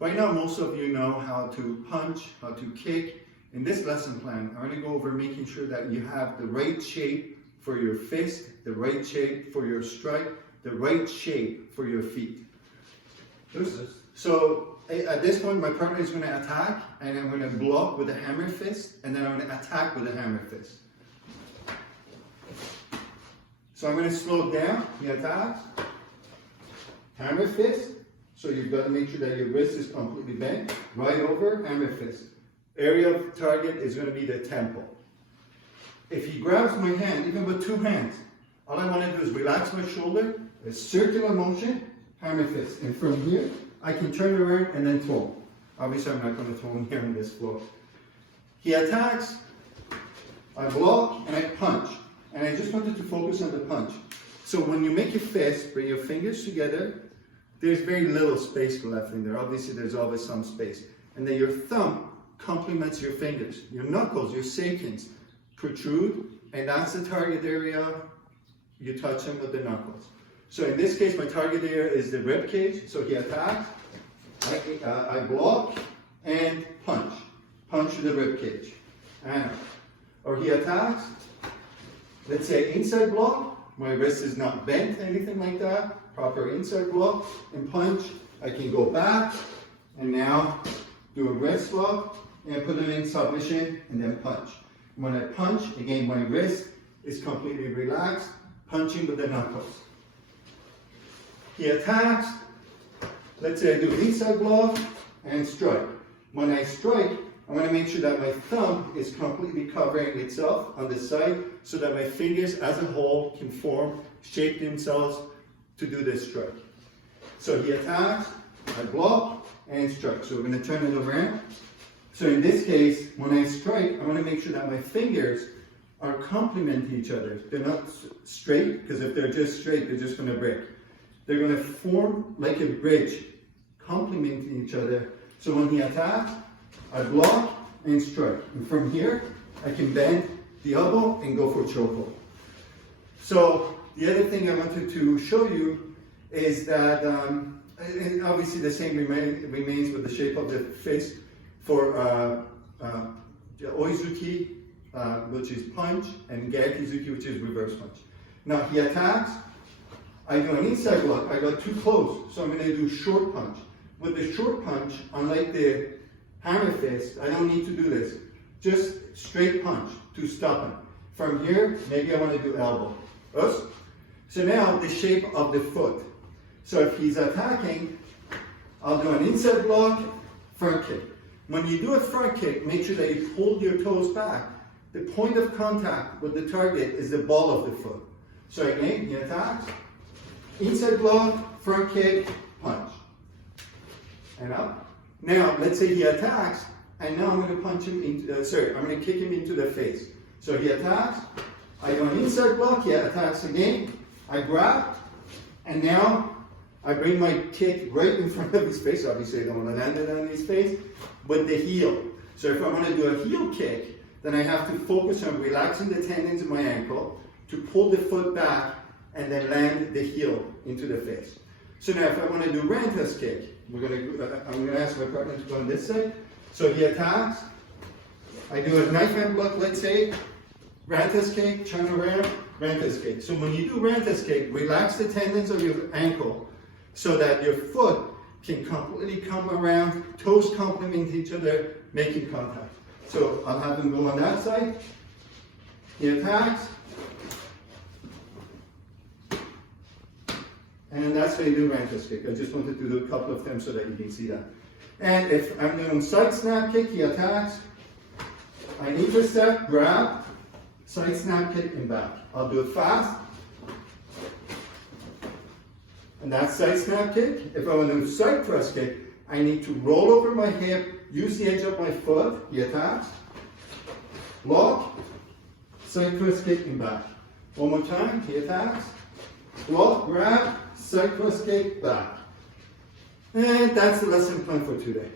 Right now, most of you know how to punch, how to kick. In this lesson plan, I'm going to go over making sure that you have the right shape for your fist, the right shape for your strike, the right shape for your feet. So at this point, my partner is going to attack, and I'm going to block with a hammer fist, and then I'm going to attack with a hammer fist. So I'm going to slow it down. He attacks, hammer fist. So you've got to make sure that your wrist is completely bent. Right over, hammer fist. Area of target is going to be the temple. If he grabs my hand, even with two hands, all I want to do is relax my shoulder, a circular motion, hammer fist. And from here, I can turn around and then throw. Obviously, I'm not going to throw him here on this floor. He attacks, I block, and I punch. And I just wanted to focus on the punch. So when you make a fist, bring your fingers together, there's very little space left in there. Obviously, there's always some space. And then your thumb complements your fingers. Your knuckles, your seikens, protrude, and that's the target area. You touch them with the knuckles. So in this case, my target area is the rib cage. So he attacks, I block, and punch. Punch to the rib cage. Or he attacks, let's say inside block, my wrist is not bent, anything like that. Proper inside block and punch. I can go back and now do a wrist lock and put them in submission and then punch. When I punch, again, my wrist is completely relaxed, punching with the knuckles. He attacks. Let's say I do inside block and strike. When I strike, I want to make sure that my thumb is completely covering itself on the side so that my fingers as a whole can form, shape themselves to do this strike. So he attacks, I block, and strike. So we're going to turn it around. So in this case, when I strike, I want to make sure that my fingers are complementing each other. They're not straight, because if they're just straight, they're just going to break. They're going to form like a bridge, complementing each other. So when he attacks, I block and strike. And from here, I can bend the elbow and go for chokehold. So the other thing I wanted to show you is that, and obviously the same remains with the shape of the fist for Oizuki, which is punch, and Gakizuki, which is reverse punch. Now he attacks, I do an inside block, I got too close, so I'm going to do short punch. With the short punch, unlike the hammer fist, I don't need to do this. Just straight punch to stop him. From here, maybe I want to do elbow. So now the shape of the foot. So if he's attacking, I'll do an inside block, front kick. When you do a front kick, make sure that you hold your toes back. The point of contact with the target is the ball of the foot. So again, he attacks, inside block, front kick, punch. And up. Now, let's say he attacks, and now I'm going to punch him into, I'm going to kick him into the face. So he attacks, I do an inside block, he attacks again, I grab, and now I bring my kick right in front of his face. Obviously, I don't want to land it on his face, with the heel. So if I want to do a heel kick, then I have to focus on relaxing the tendons of my ankle to pull the foot back and then land the heel into the face. So now if I want to do Rantas kick, I'm going to ask my partner to go on this side. So he attacks, I do a knife hand block, let's say, Rantas kick, turn around, Rantas kick. So when you do Rantas kick, relax the tendons of your ankle so that your foot can completely come around, toes complement each other, making contact. So I'll have him go on that side. He attacks. And that's how you do Rantas kick. I just wanted to do a couple of them so that you can see that. And if I'm doing side snap kick, he attacks. I intercept, grab, side snap kick, and back. I'll do it fast. And that's side snap kick. If I want to do side thrust kick, I need to roll over my hip, use the edge of my foot, he attacks, block, side thrust kick, and back. One more time, he attacks, block, grab, side thrust kick, back. And that's the lesson plan for today.